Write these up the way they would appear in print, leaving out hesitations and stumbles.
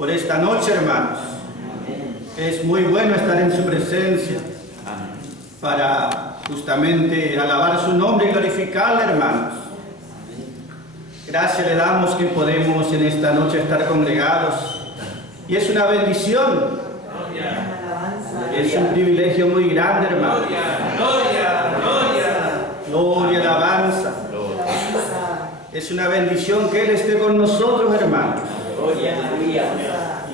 por esta noche, hermanos. Es muy bueno estar en su presencia para justamente alabar su nombre y glorificarle, hermanos. Gracias le damos que podemos en esta noche estar congregados. Y es una bendición. Es un privilegio muy grande, hermanos. Gloria, alabanza. Es una bendición que Él esté con nosotros, hermanos.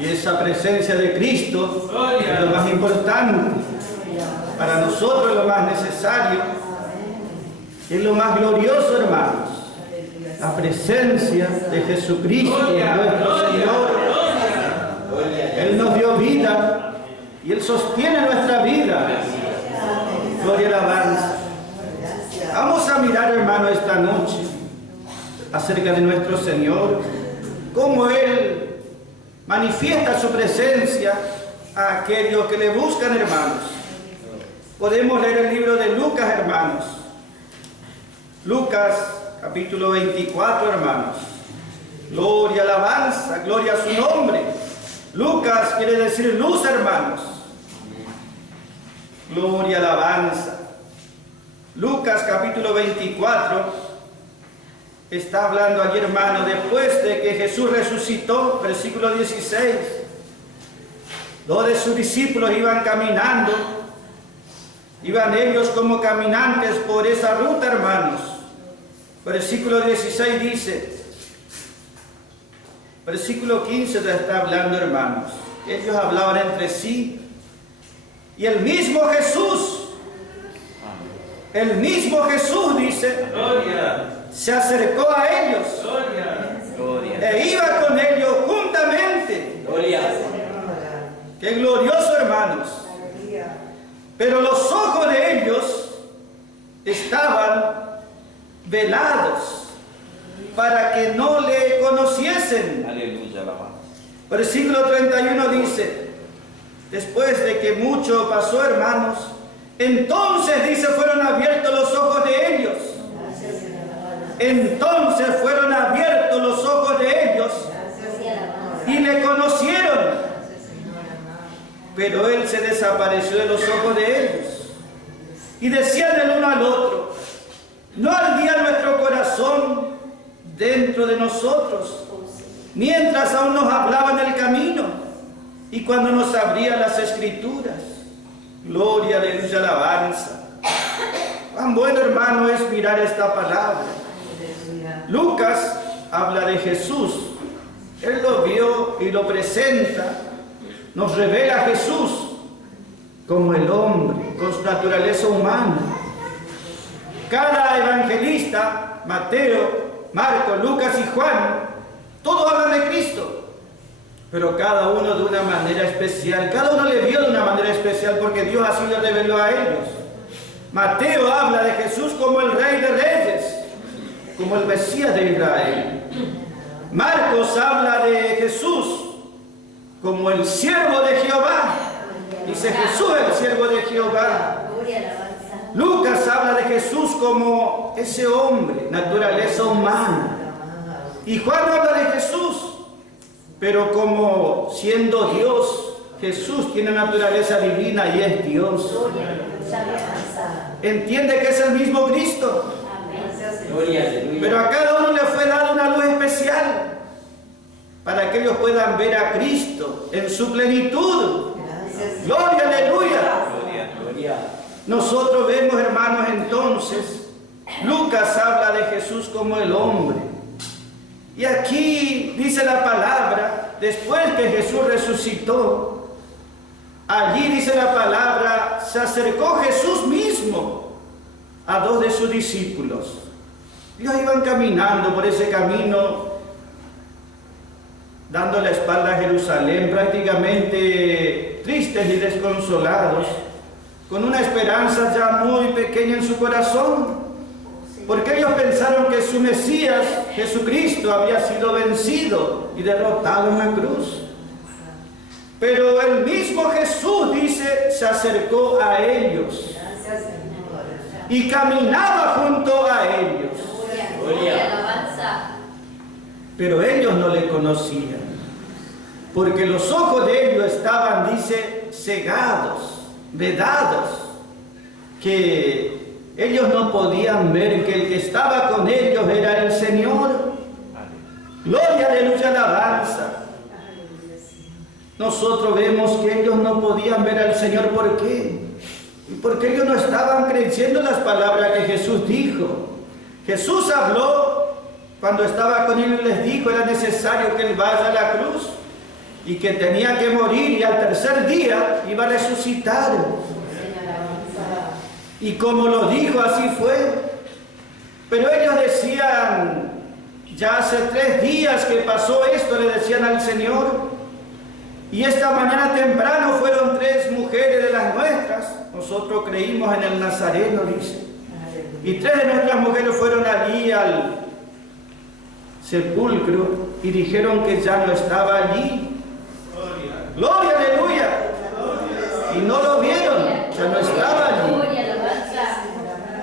Y esa presencia de Cristo es lo más importante. Para nosotros es lo más necesario. Es lo más glorioso, hermanos. La presencia de Jesucristo, nuestro Señor. Él nos dio vida y Él sostiene nuestra vida. Gloria y alabanza. Vamos a mirar, hermano, esta noche acerca de nuestro Señor, cómo Él manifiesta su presencia a aquellos que le buscan, hermanos. Podemos leer el libro de Lucas, hermanos. Lucas, capítulo 24, hermanos. Gloria, alabanza, gloria a su nombre. Lucas quiere decir luz, hermanos. Gloria, alabanza. Lucas, capítulo 24. Está hablando allí, hermano, después de que Jesús resucitó, versículo 16. Dos de sus discípulos iban caminando. Iban ellos como caminantes por esa ruta, hermanos. Versículo 16 dice, versículo 15 ya está hablando, hermanos. Ellos hablaban entre sí. Y el mismo Jesús dice, se acercó a ellos e iba con ellos juntamente. Qué glorioso, hermanos. Pero los ojos de ellos estaban velados para que no le conociesen. Aleluya. Versículo 31 dice, después de que mucho pasó, hermanos, entonces dice, fueron abiertos los ojos de ellos. Entonces fueron abiertos los ojos de ellos y le conocieron. Pero Él se desapareció de los ojos de ellos. Y decían el uno al otro, ¿no ardía nuestro corazón dentro de nosotros, mientras aún nos hablaba en el camino y cuando nos abría las Escrituras? Gloria, aleluya, alabanza. Cuán bueno, hermano, es mirar esta palabra. Lucas habla de Jesús. Él lo vio y lo presenta. Nos revela a Jesús como el hombre, con su naturaleza humana. Cada evangelista, Mateo, Marcos, Lucas y Juan, todos hablan de Cristo, pero cada uno de una manera especial. Cada uno le vio de una manera especial porque Dios así le reveló a ellos. Mateo habla de Jesús como el Rey de Reyes, como el Mesías de Israel. Marcos habla de Jesús como el siervo de Jehová. Dice Jesús, el siervo de Jehová. Lucas habla de Jesús como ese hombre, naturaleza humana. Y Juan habla de Jesús, pero como siendo Dios. Jesús tiene naturaleza divina y es Dios. Entiende que es el mismo Cristo. Pero a cada uno le fue dada una luz especial para que ellos puedan ver a Cristo en su plenitud. Gloria, aleluya. Nosotros vemos, hermanos, entonces, Lucas habla de Jesús como el hombre. Y aquí dice la palabra, después que Jesús resucitó, allí dice la palabra, se acercó Jesús mismo a dos de sus discípulos. Ellos iban caminando por ese camino, dando la espalda a Jerusalén, prácticamente tristes y desconsolados, con una esperanza ya muy pequeña en su corazón, porque ellos pensaron que su Mesías, Jesucristo, había sido vencido y derrotado en la cruz. Pero el mismo Jesús, dice, se acercó a ellos y caminaba junto a ellos. Pero ellos no le conocían. porque los ojos de ellos estaban, dice, cegados, vedados, que ellos no podían ver que el que estaba con ellos era el Señor. Gloria, aleluya, alabanza. Nosotros vemos que ellos no podían ver al Señor. ¿Por qué? Porque ellos no estaban creyendo las palabras que Jesús dijo. Jesús habló cuando estaba con ellos y les dijo era necesario que Él vaya a la cruz y que tenía que morir y al tercer día iba a resucitar. Y como lo dijo, así fue. Pero ellos decían, ya hace 3 días que pasó esto, le decían al Señor. Y esta mañana temprano fueron 3 mujeres de las nuestras. Nosotros creímos en el Nazareno, dice. Y 3 de nuestras mujeres fueron allí al sepulcro y dijeron que ya no estaba allí. Gloria, aleluya. Y no lo vieron, ya no estaba allí.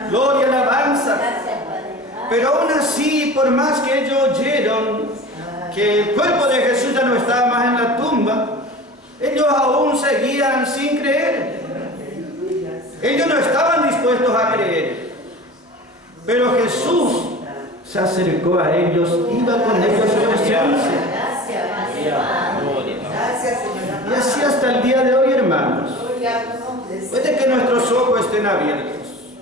Gloria, alabanza. Pero aún así, por más que ellos oyeron que el cuerpo de Jesús ya no estaba más en la tumba, ellos aún seguían sin creer. Ellos no estaban dispuestos a creer. Pero Jesús se acercó a ellos, iba con ellos en presencia. Y así hasta el día de hoy, hermanos. Puede que nuestros ojos estén abiertos.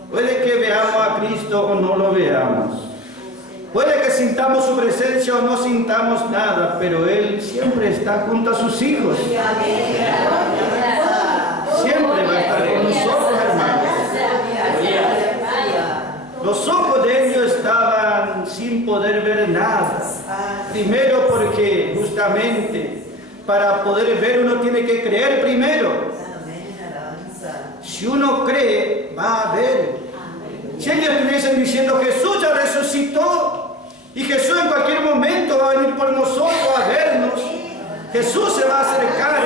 Puede que veamos a Cristo o no lo veamos. Puede que sintamos su presencia o no sintamos nada, pero Él siempre está junto a sus hijos. Siempre va a estar con nosotros, hermanos. Los ojos de ellos estaban sin poder ver nada. Primero porque justamente para poder ver uno tiene que creer primero. Si uno cree, va a ver. Si ellos estuviesen diciendo Jesús ya resucitó y Jesús en cualquier momento va a venir por nosotros a vernos, Jesús se va a acercar.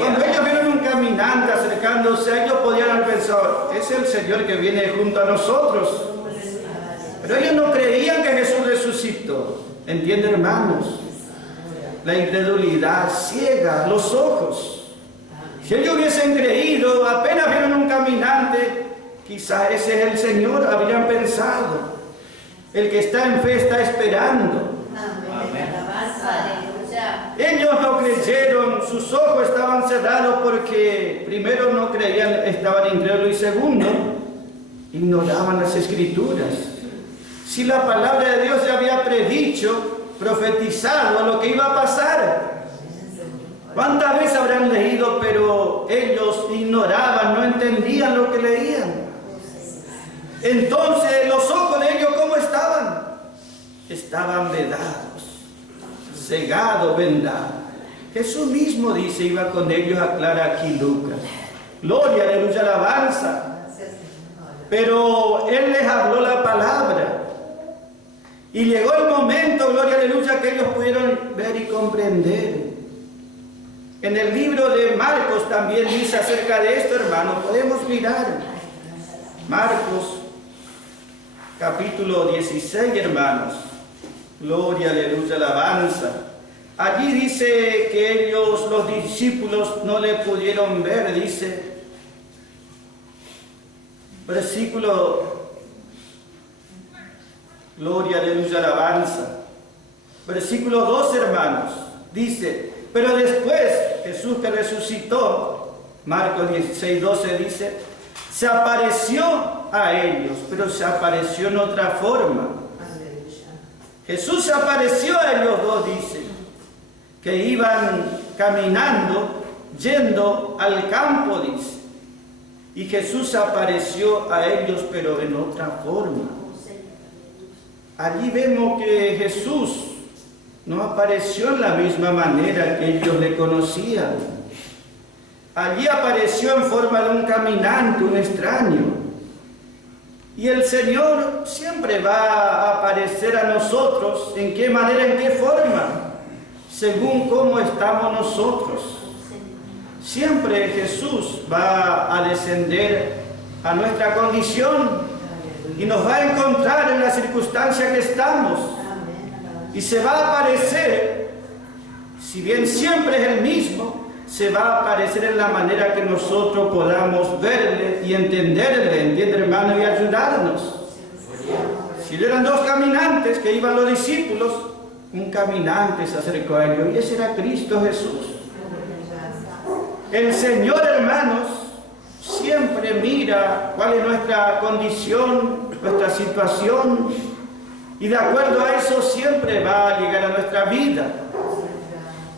Cuando ellos vieron un caminante acercándose, ellos podían haber pensado, es el Señor que viene junto a nosotros. Pero ellos no creían que Jesús resucitó. ¿Entienden, hermanos? La incredulidad ciega los ojos. Si ellos hubiesen creído, apenas vieron un caminante, quizá ese es el Señor, habrían pensado. El que está en fe está esperando. Amén. Ellos no creyeron, sus ojos estaban cerrados porque primero no creían, estaban incrédulos y segundo, ignoraban las Escrituras. Si la palabra de Dios ya había predicho, profetizado a lo que iba a pasar. ¿Cuántas veces habrán leído, pero ellos ignoraban, no entendían lo que leían? Entonces, los ojos de ellos, ¿cómo estaban? Estaban vedados, cegados, vendados. Jesús mismo dice, iba con ellos, aclara aquí Lucas. Gloria, aleluya, alabanza. Pero Él les habló la palabra. Y llegó el momento, gloria, aleluya, que ellos pudieron ver y comprender. En el libro de Marcos también dice acerca de esto, hermano. Podemos mirar. Marcos, capítulo 16, hermanos. Gloria, aleluya, alabanza. Allí dice que ellos, los discípulos, no le pudieron ver, dice. Versículo, gloria, aleluya, alabanza. Versículo 2, hermanos. Dice, pero después Jesús que resucitó, Marcos 16, 12 dice, se apareció a ellos, pero se apareció en otra forma. Jesús se apareció a ellos dos, dice, que iban caminando, yendo al campo, dice. Y Jesús se apareció a ellos, pero en otra forma. Allí vemos que Jesús no apareció en la misma manera que ellos le conocían. Allí apareció en forma de un caminante, un extraño. Y el Señor siempre va a aparecer a nosotros. ¿En qué manera, en qué forma? Según cómo estamos nosotros. Siempre Jesús va a descender a nuestra condición y nos va a encontrar en la circunstancia que estamos. Y se va a aparecer si bien siempre es el mismo, se va a aparecer en la manera que nosotros podamos verle y entenderle, ¿entiende, hermano? Y ayudarnos. Si eran dos caminantes que iban los discípulos, un caminante se acercó a ellos y ese era Cristo Jesús. El Señor, hermanos, siempre mira cuál es nuestra condición, nuestra situación, y de acuerdo a eso siempre va a llegar a nuestra vida.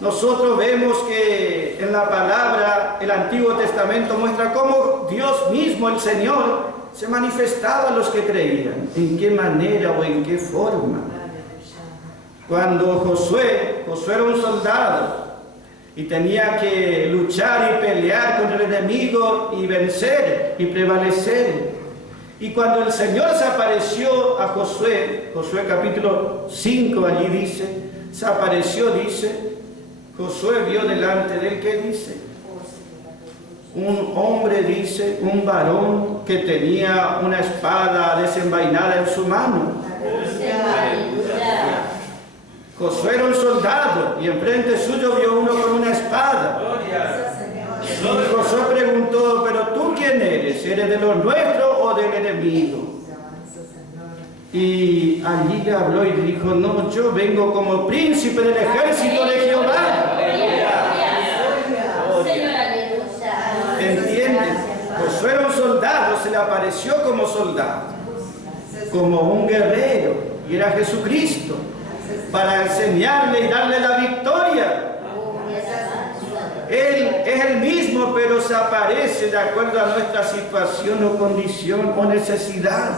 Nosotros vemos que en la palabra, el Antiguo Testamento muestra cómo Dios mismo, el Señor, se manifestaba a los que creían. ¿En qué manera o en qué forma? Cuando Josué era un soldado y tenía que luchar y pelear contra el enemigo y vencer y prevalecer. Y cuando el Señor se apareció a Josué capítulo 5 allí dice, se apareció, dice, Josué vio delante de él, ¿qué dice? Un hombre, dice, un varón que tenía una espada desenvainada en su mano. Josué era un soldado y enfrente suyo vio uno con una espada. Y Josué preguntó, ¿pero tú quién eres? ¿Eres de los nuestros o del enemigo? Y allí le habló y dijo, no, yo vengo como príncipe del ejército de Jehová. ¿Entienden? Josué era un soldado, se le apareció como soldado, como un guerrero, y era Jesucristo, para enseñarle y darle la victoria. Él es el mismo, pero se aparece de acuerdo a nuestra situación o condición o necesidad.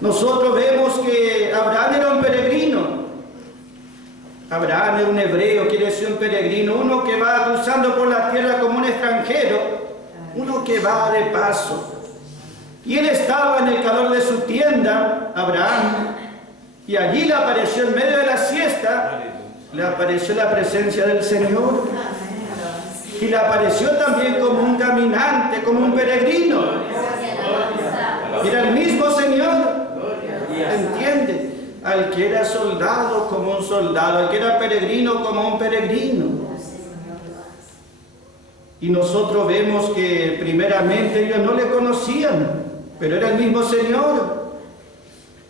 Nosotros vemos que Abraham era un peregrino. Abraham era un hebreo, quiere decir un peregrino, uno que va cruzando por la tierra como un extranjero, uno que va de paso. Y él estaba en el calor de su tienda, Abraham, y allí le apareció en medio de la siesta, le apareció la presencia del Señor. Y le apareció también como un caminante, como un peregrino. Era el mismo Señor. ¿Entiende? Al que era soldado como un soldado, al que era peregrino como un peregrino. Y nosotros vemos que primeramente ellos no le conocían, pero era el mismo Señor.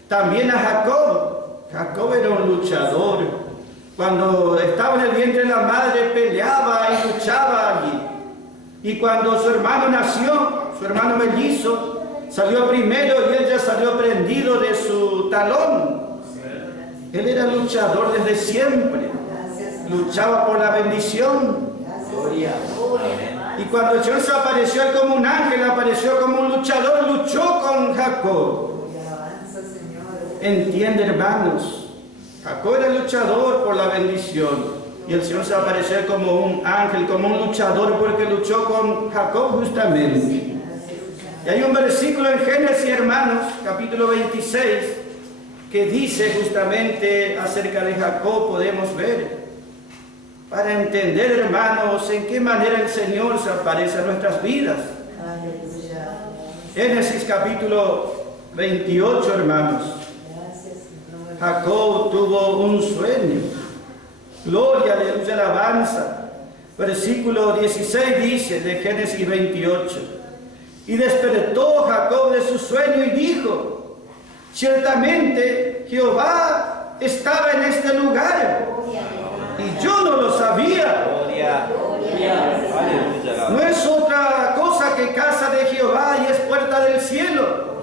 También a Jacob. Jacob era un luchador. Cuando estaba en el vientre de la madre peleaba y luchaba allí. Y cuando su hermano nació, su hermano mellizo, salió primero y él ya salió prendido de su talón. Él era luchador desde siempre. Luchaba por la bendición. Y cuando el Señor se apareció él como un ángel, apareció como un luchador, luchó con Jacob. ¿Entiende, hermanos? Jacob era luchador por la bendición. Y el Señor se apareció como un ángel, como un luchador, porque luchó con Jacob justamente. Y hay un versículo en Génesis, hermanos, capítulo 26, que dice justamente acerca de Jacob, podemos ver, para entender, hermanos, en qué manera el Señor se aparece en nuestras vidas. Génesis capítulo 28, hermanos. Jacob tuvo un sueño. Gloria, aleluya, alabanza. Versículo 16 dice de Génesis 28. Y despertó Jacob de su sueño y dijo, ciertamente Jehová estaba en este lugar y yo no lo sabía. No es otra cosa que casa de Jehová y es puerta del cielo.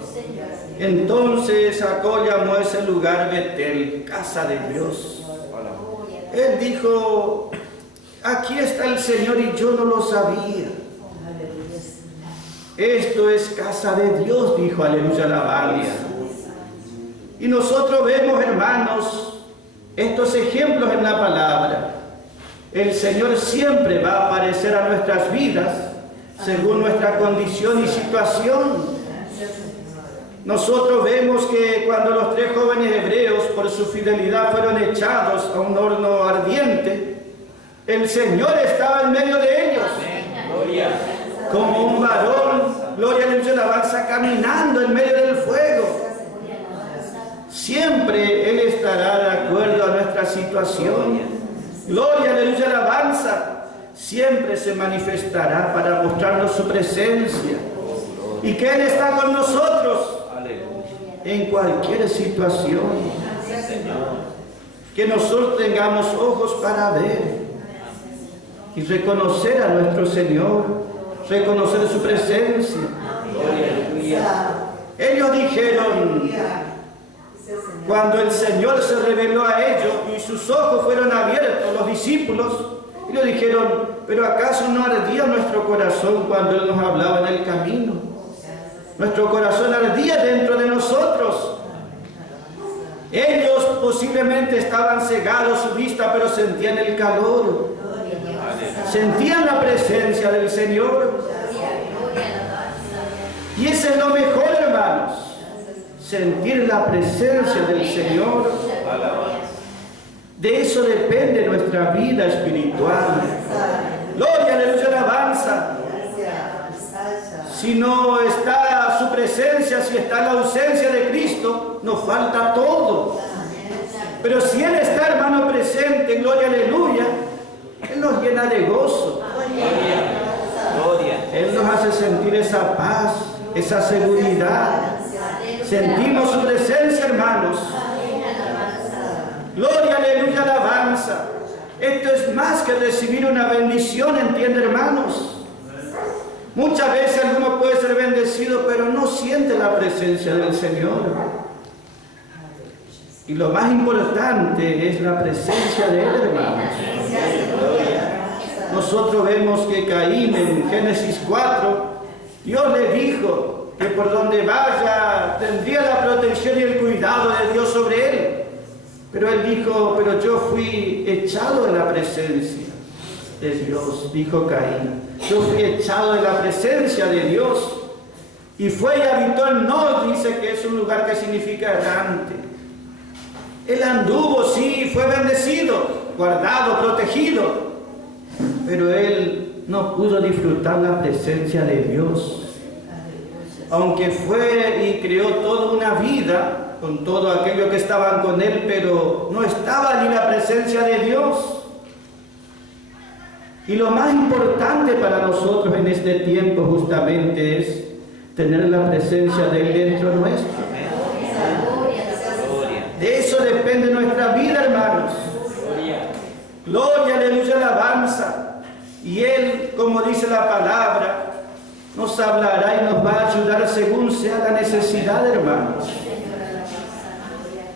Entonces Jacob llamó a ese lugar Betel, casa de Dios. Él dijo, aquí está el Señor y yo no lo sabía. Esto es casa de Dios, dijo, aleluya, alabanza. Y nosotros vemos, hermanos, estos ejemplos en la palabra. El Señor siempre va a aparecer a nuestras vidas según nuestra condición y situación. Nosotros vemos que cuando los 3 jóvenes hebreos por su fidelidad fueron echados a un horno ardiente, el Señor estaba en medio de ellos. Como un varón, gloria a Dios, alabanza, caminando en medio del fuego. Siempre Él estará de acuerdo a nuestra situación. Gloria, aleluya, alabanza. Siempre se manifestará para mostrarnos su presencia. Y que Él está con nosotros en cualquier situación. Que nosotros tengamos ojos para ver y reconocer a nuestro Señor, reconocer su presencia. Ellos dijeron, cuando el Señor se reveló a ellos y sus ojos fueron abiertos, los discípulos, ellos dijeron, pero ¿acaso no ardía nuestro corazón cuando Él nos hablaba en el camino? Nuestro corazón ardía dentro de nosotros. Ellos posiblemente estaban cegados su vista, pero sentían el calor. Sentían la presencia del Señor. Y eso es lo mejor, hermanos. Sentir la presencia del Señor. De eso depende nuestra vida espiritual. Gloria, aleluya, alabanza. Si no está su presencia, si está la ausencia de Cristo, nos falta todo. Pero si Él está, hermano, presente, gloria, aleluya, Él nos llena de gozo. Él nos hace sentir esa paz, esa seguridad. Sentimos su presencia, hermanos. Gloria, aleluya, alabanza. Esto es más que recibir una bendición, ¿entiende, hermanos? Muchas veces alguno puede ser bendecido, pero no siente la presencia del Señor. Y lo más importante es la presencia de Él, hermanos. Nosotros vemos que Caín en Génesis 4, Dios le dijo que por donde vaya tendría la protección y el cuidado de Dios sobre él. Pero él dijo, pero yo fui echado de la presencia de Dios, dijo Caín. Yo fui echado de la presencia de Dios y fue y habitó en Nod, dice que es un lugar que significa errante. Él anduvo, sí, fue bendecido, guardado, protegido, pero él no pudo disfrutar la presencia de Dios. Aunque fue y creó toda una vida con todo aquello que estaban con él, pero no estaba ni la presencia de Dios. Y lo más importante para nosotros en este tiempo justamente es tener la presencia de Él dentro nuestro. De eso depende nuestra vida, hermanos. Gloria, aleluya, alabanza. Y Él, como dice la palabra, nos hablará y nos va a ayudar según sea la necesidad, hermanos.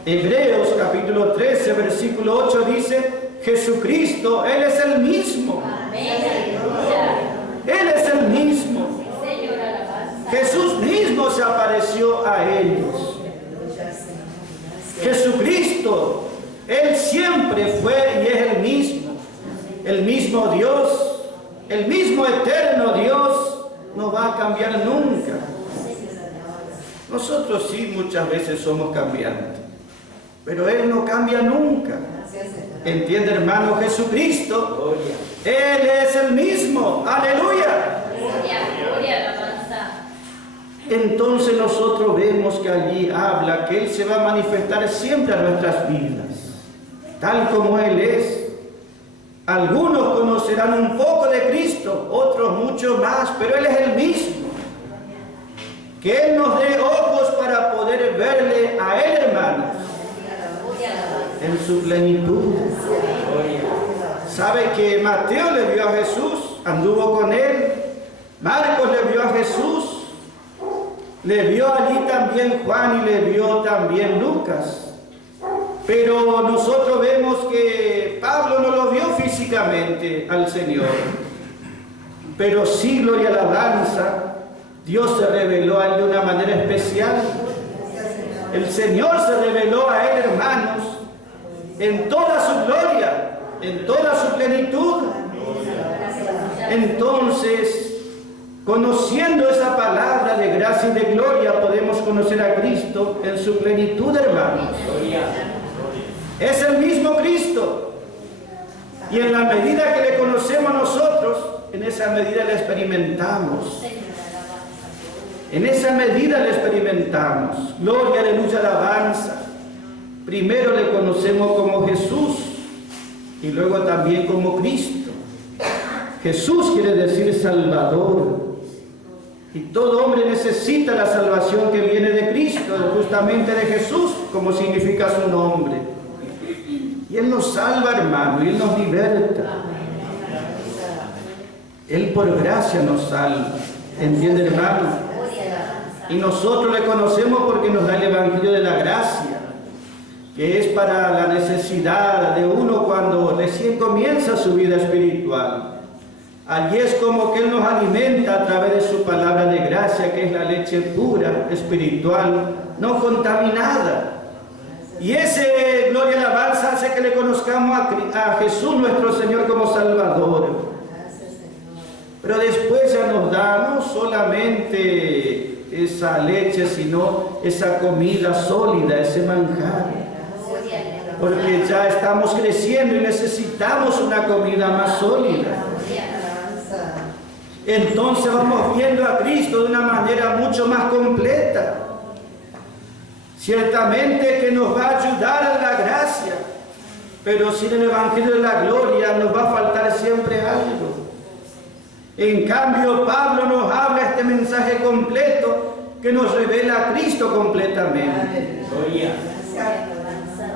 Hebreos capítulo 13, versículo 8 dice, Jesucristo, Él es el mismo. Él es el mismo. Jesús mismo se apareció a ellos. Jesucristo, Él siempre fue y es el mismo Dios, el mismo eterno Dios, no va a cambiar nunca. Nosotros sí muchas veces somos cambiantes, pero Él no cambia nunca. ¿Entiende, hermano? Jesucristo, Él es el mismo. ¡Aleluya! Entonces nosotros vemos que allí habla que Él se va a manifestar siempre a nuestras vidas, tal como Él es. Algunos conocerán un poco de Cristo, otros mucho más, pero Él es el mismo. Que Él nos dé ojos para poder verle a Él, hermanos, en su plenitud. ¿Sabe que Mateo le vio a Jesús? Anduvo con Él. Marcos le vio a Jesús. Le vio allí también Juan y le vio también Lucas. Pero nosotros vemos que Pablo no lo vio físicamente al Señor. Pero sí, gloria y alabanza, Dios se reveló a él de una manera especial. El Señor se reveló a él, hermanos, en toda su gloria, en toda su plenitud. Entonces, conociendo esa palabra de gracia y de gloria, podemos conocer a Cristo en su plenitud, hermanos. Es el mismo Cristo. Y en la medida que le conocemos nosotros, en esa medida le experimentamos. En esa medida le experimentamos. Gloria, aleluya, alabanza. Primero le conocemos como Jesús. y luego también como Cristo. Jesús quiere decir Salvador. Y todo hombre necesita la salvación que viene de Cristo, justamente de Jesús, como significa su nombre. Y Él nos salva, hermano, y Él nos liberta. Él por gracia nos salva. ¿Entiende, hermano? Y nosotros le conocemos porque nos da el Evangelio de la gracia, que es para la necesidad de uno cuando recién comienza su vida espiritual. Allí es como que Él nos alimenta a través de su palabra de gracia, que es la leche pura, espiritual, no contaminada. Y ese gloria y alabanza hace que le conozcamos a Jesús nuestro Señor como Salvador. Pero después ya nos da no solamente esa leche, sino esa comida sólida, ese manjar. Porque ya estamos creciendo y necesitamos una comida más sólida. Entonces vamos viendo a Cristo de una manera mucho más completa. Ciertamente que nos va a ayudar a la gracia, pero sin el Evangelio de la gloria nos va a faltar siempre algo. En cambio, Pablo nos habla este mensaje completo que nos revela a Cristo completamente.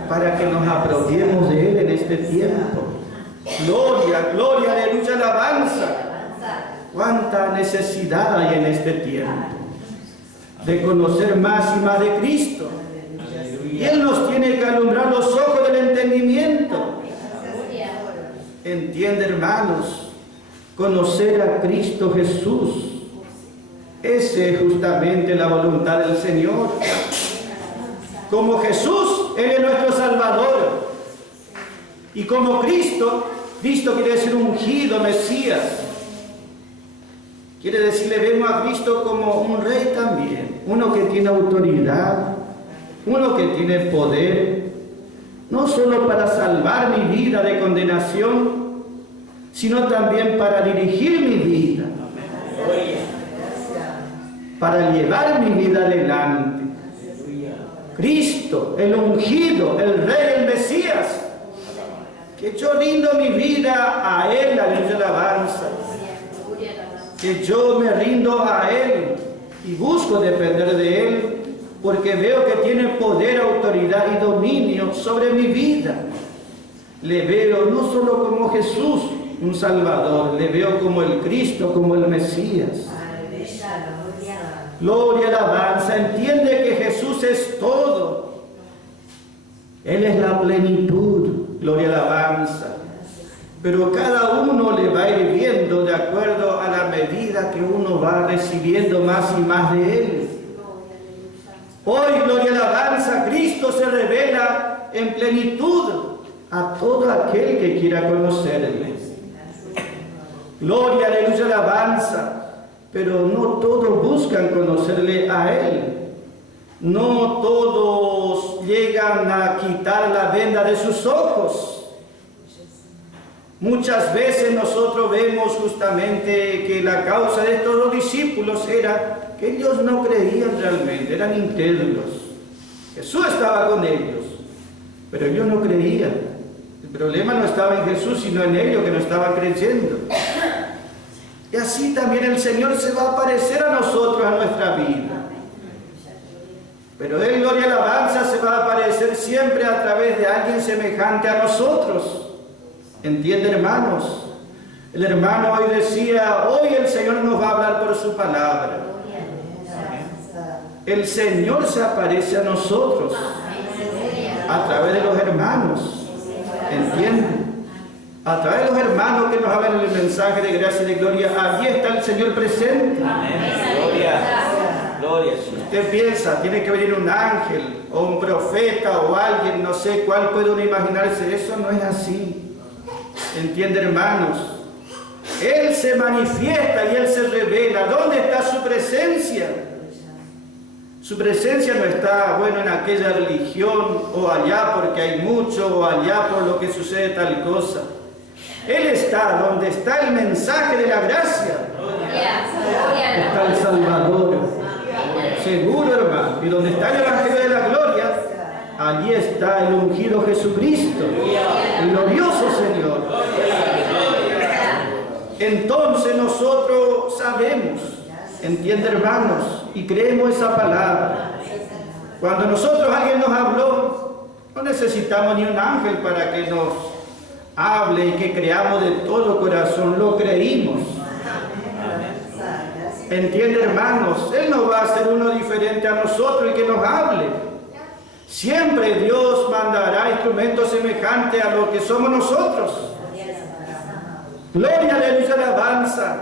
Para que nos apropiemos de Él en este tiempo. Gloria, gloria, aleluya, alabanza. Cuánta necesidad hay en este tiempo de conocer más y más de Cristo. Y Él nos tiene que alumbrar los ojos del entendimiento. Entiende, hermanos, conocer a Cristo Jesús. Esa es justamente la voluntad del Señor. Como Jesús, Él es nuestro Salvador. Y como Cristo, Cristo quiere decir ungido, Mesías. Quiere decir, le vemos a Cristo como un rey también. Uno que tiene autoridad, uno que tiene poder, no solo para salvar mi vida de condenación, sino también para dirigir mi vida, para llevar mi vida adelante. Cristo, el ungido, el rey, el Mesías, que yo rindo mi vida a Él, a la alabanza, que yo me rindo a Él y busco depender de Él, porque veo que tiene poder, autoridad y dominio sobre mi vida. Le veo no solo como Jesús, un Salvador, le veo como el Cristo, como el Mesías. Gloria, alabanza, entiende que Jesús es todo. Él es la plenitud, gloria, alabanza. Pero cada uno le va a ir viendo de acuerdo a la medida que uno va recibiendo más y más de Él. Hoy, gloria, alabanza, Cristo se revela en plenitud a todo aquel que quiera conocerle. Gloria, aleluya, alabanza. Pero no todos buscan conocerle a Él. No todos llegan a quitar la venda de sus ojos. Muchas veces nosotros vemos justamente que la causa de estos dos discípulos era que ellos no creían realmente, eran incrédulos. Jesús estaba con ellos, pero ellos no creían. El problema no estaba en Jesús, sino en ellos que no estaban creyendo. Y así también el Señor se va a aparecer a nosotros, a nuestra vida. Pero Él, gloria y alabanza, se va a aparecer siempre a través de alguien semejante a nosotros. ¿Entiende, hermanos? El hermano hoy decía, hoy el Señor nos va a hablar por su palabra. El Señor se aparece a nosotros a través de los hermanos. ¿Entienden? A través de los hermanos que nos hablan el mensaje de gracia y de gloria, allí está el Señor presente. Amén. Gloria. Gloria. Usted piensa, tiene que venir un ángel o un profeta o alguien, no sé cuál puede uno imaginarse. Eso no es así. ¿Entiende, hermanos? Él se manifiesta y Él se revela. ¿Dónde está su presencia? Su presencia no está, bueno, en aquella religión o allá porque hay mucho o allá por lo que sucede tal cosa. Él está donde está el mensaje de la gracia. Está el Salvador. Seguro, hermano. Y donde está el Evangelio de la gloria, allí está el ungido Jesucristo. El glorioso Señor. entonces nosotros sabemos, entiende hermanos, y creemos esa palabra. Cuando nosotros alguien nos habló, no necesitamos ni un ángel para que nos hable y que creamos de todo corazón, lo creímos. Entiende hermanos, Él no va a ser uno diferente a nosotros el que nos hable. Siempre Dios mandará instrumentos semejantes a lo que somos nosotros. Gloria, aleluya, alabanza.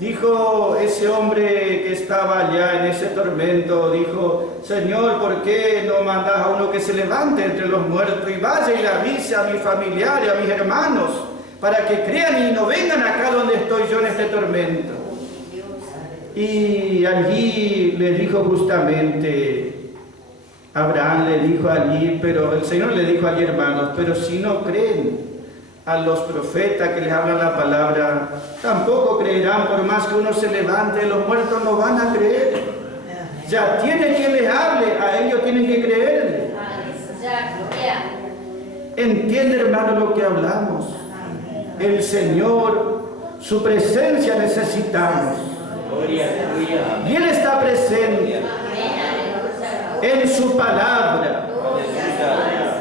Dijo ese hombre que estaba allá en ese tormento, dijo: Señor, ¿por qué no mandas a uno que se levante entre los muertos y vaya y le avise a mis familiares, a mis hermanos, para que crean y no vengan acá donde estoy yo en este tormento? Y allí le dijo justamente, Abraham le dijo allí, pero el Señor le dijo allí, hermanos, pero si no creen a los profetas que les hablan la palabra, tampoco creerán por más que uno se levante, los muertos no van a creer. Ya tiene quien les hable, a ellos tienen que creerle. Entiende, hermano, lo que hablamos. El Señor, su presencia necesitamos. Y Él está presente en su palabra.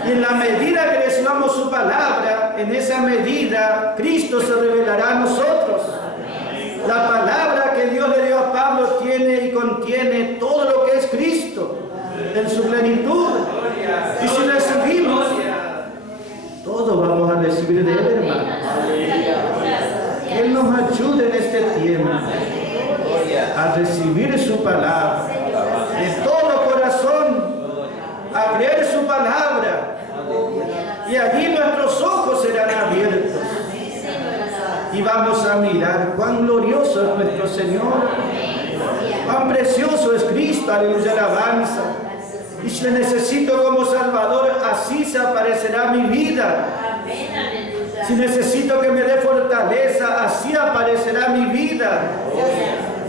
Y en la medida que recibamos su palabra, en esa medida Cristo se revelará a nosotros. La palabra que Dios le dio a Pablo tiene y contiene todo lo que es Cristo en su plenitud. Y si recibimos, todo vamos a recibir de Él, hermanos. Él nos ayude en este tiempo a recibir su palabra de todo corazón, a creer su palabra, y allí nuestros ojos serán abiertos y vamos a mirar cuán glorioso es nuestro Señor, cuán precioso es Cristo, aleluya, alabanza. Y si le necesito como Salvador, así se aparecerá mi vida. Si necesito que me dé fortaleza, así aparecerá mi vida.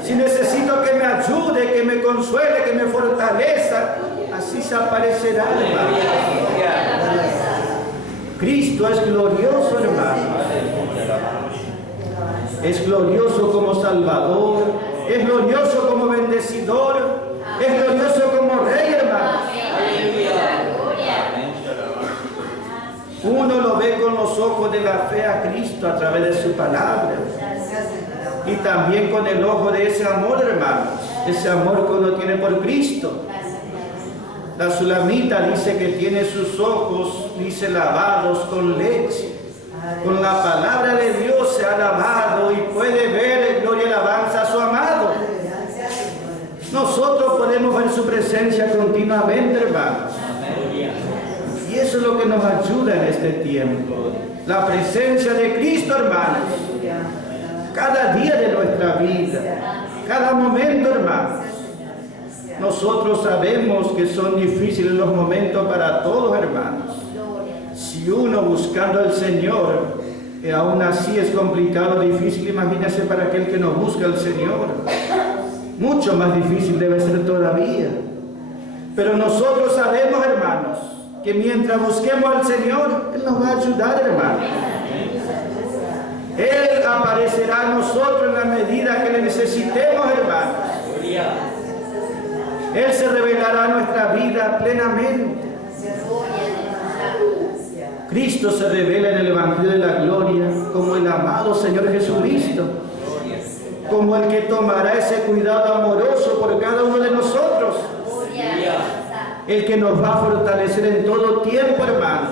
Si necesito que me ayude, que me consuele, que me fortaleza, así se aparecerá, hermano. Cristo es glorioso, hermano. Es glorioso como Salvador, es glorioso como bendecidor, es glorioso como Rey, hermano. Uno lo ve con los ojos de la fe a Cristo a través de su palabra. Y también con el ojo de ese amor, hermanos, ese amor que uno tiene por Cristo. La Sulamita dice que tiene sus ojos, dice, lavados con leche. Con la palabra de Dios se ha lavado y puede ver, gloria y alabanza, a su amado. Nosotros podemos ver su presencia continuamente, hermanos. Y eso es lo que nos ayuda en este tiempo. La presencia de Cristo, hermanos. Cada día de nuestra vida, cada momento, hermanos. Nosotros sabemos que son difíciles los momentos para todos, hermanos. Si uno buscando al Señor, aún así es complicado, difícil, imagínese para aquel que no busca al Señor. Mucho más difícil debe ser todavía. Pero nosotros sabemos, hermanos, que mientras busquemos al Señor, Él nos va a ayudar, hermanos. Él aparecerá a nosotros en la medida que le necesitemos, hermanos. Él se revelará a nuestra vida plenamente. Cristo se revela en el Evangelio de la Gloria como el amado Señor Jesucristo, como el que tomará ese cuidado amoroso por cada uno de nosotros, el que nos va a fortalecer en todo tiempo, hermanos.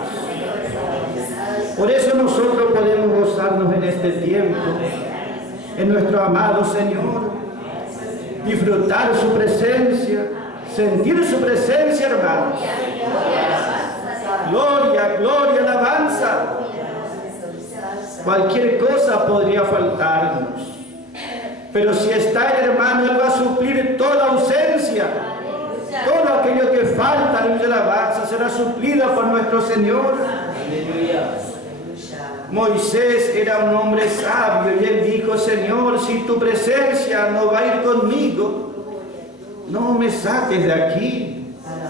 Por eso nosotros podemos gozarnos en este tiempo, en nuestro amado Señor, disfrutar su presencia, sentir su presencia, hermanos. Gloria, gloria, alabanza. Cualquier cosa podría faltarnos, pero si está el hermano, Él va a suplir toda ausencia. Todo aquello que falta en la alabanza será suplido por nuestro Señor. Moisés era un hombre sabio y él dijo: Señor, si tu presencia no va a ir conmigo, no me saques de aquí.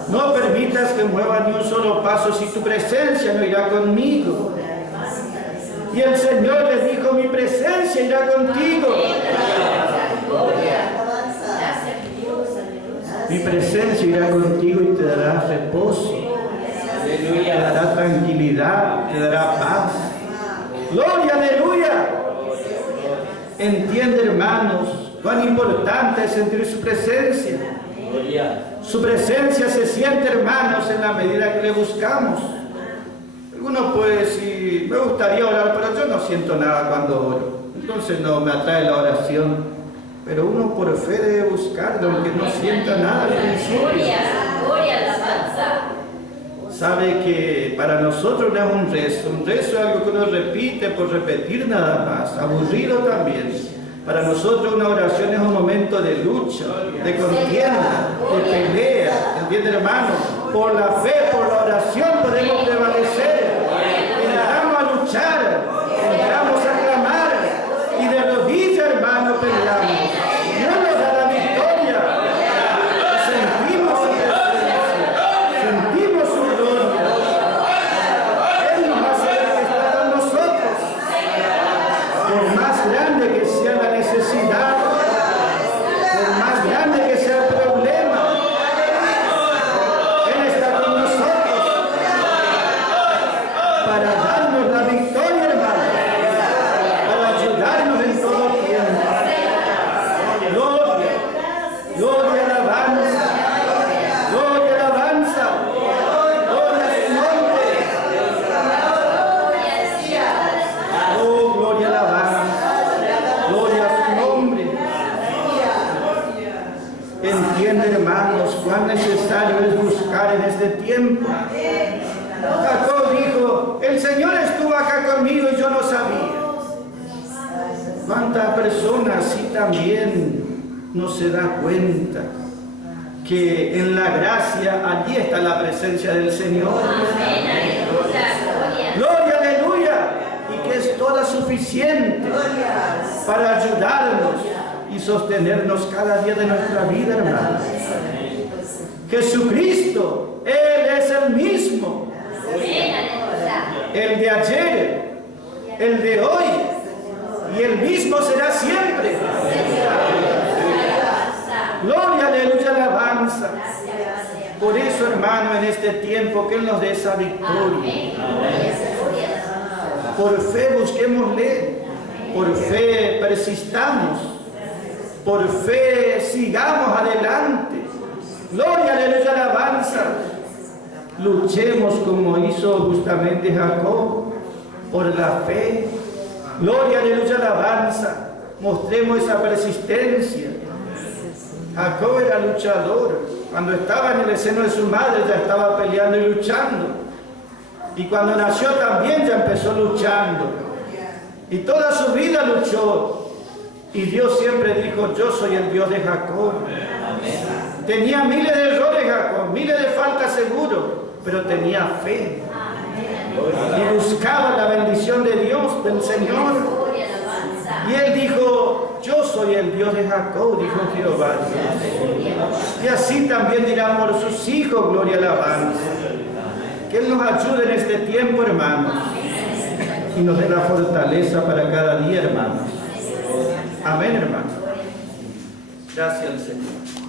No permitas que mueva ni un solo paso si tu presencia no irá conmigo. Y el Señor les dijo, mi presencia irá contigo. Mi presencia irá contigo y te dará reposo. Te dará tranquilidad, te dará paz. Gloria, aleluya. Entiende, hermanos, cuán importante es sentir su presencia. Su presencia se siente, hermanos, en la medida que le buscamos. Algunos pues, sí, me gustaría orar, pero yo no siento nada cuando oro. Entonces no me atrae la oración. Pero uno por fe debe buscarlo, aunque no sienta nada al principio. Sabe que para nosotros no es un rezo es algo que uno repite por repetir nada más, aburrido también. Para nosotros una oración es un momento de lucha, de contienda, de pelea, ¿entienden, hermano? Por la fe, por la oración podemos prevalecer. Entramos a luchar, entramos a clamar y de rodillas, hermano, peleamos. Dios nos da la victoria. Sentimos su presencia, sentimos su gloria. Él nos hace que está con nosotros. Por más grande que sea la necesidad, por más grande que sea el problema, Él está con nosotros para darnos la victoria, hermano, para ayudarnos en todo tiempo. Gloria, gloria, alabanza, gloria, alabanza, gloria a su nombre. Oh, gloria, alabanza, gloria a su nombre. Entiende, hermanos, cuán necesario es buscar en este tiempo. Jacob dijo, el Señor estuvo acá conmigo y yo no sabía. ¿Cuántas personas sí también no se da cuenta que en la gracia allí está la presencia del Señor? Gloria, aleluya. Y que es toda suficiente para ayudarnos y sostenernos cada día de nuestra vida, hermanos. Jesucristo, Él es el mismo. El de ayer, el de hoy y el mismo será siempre. Gloria, aleluya, alabanza. Por eso, hermano, en este tiempo que Él nos dé esa victoria. Por fe busquémosle, por fe persistamos, por fe sigamos adelante. Gloria, aleluya, alabanza. Luchemos como hizo justamente Jacob, por la fe. Gloria, aleluya, alabanza. Mostremos esa persistencia. Jacob era luchador. Cuando estaba en el seno de su madre ya estaba peleando y luchando. Y cuando nació también ya empezó luchando. Y toda su vida luchó. Y Dios siempre dijo, yo soy el Dios de Jacob. Tenía miles de errores Jacob, miles de faltas seguro, pero tenía fe. Y buscaba la bendición de Dios, del Señor. Y él dijo, yo soy el Dios de Jacob, dijo Jehová. Y así también dirán por sus hijos, gloria, alabanza. Que Él nos ayude en este tiempo, hermanos, y nos dé la fortaleza para cada día, hermanos. Amén, hermanos. Gracias al Señor.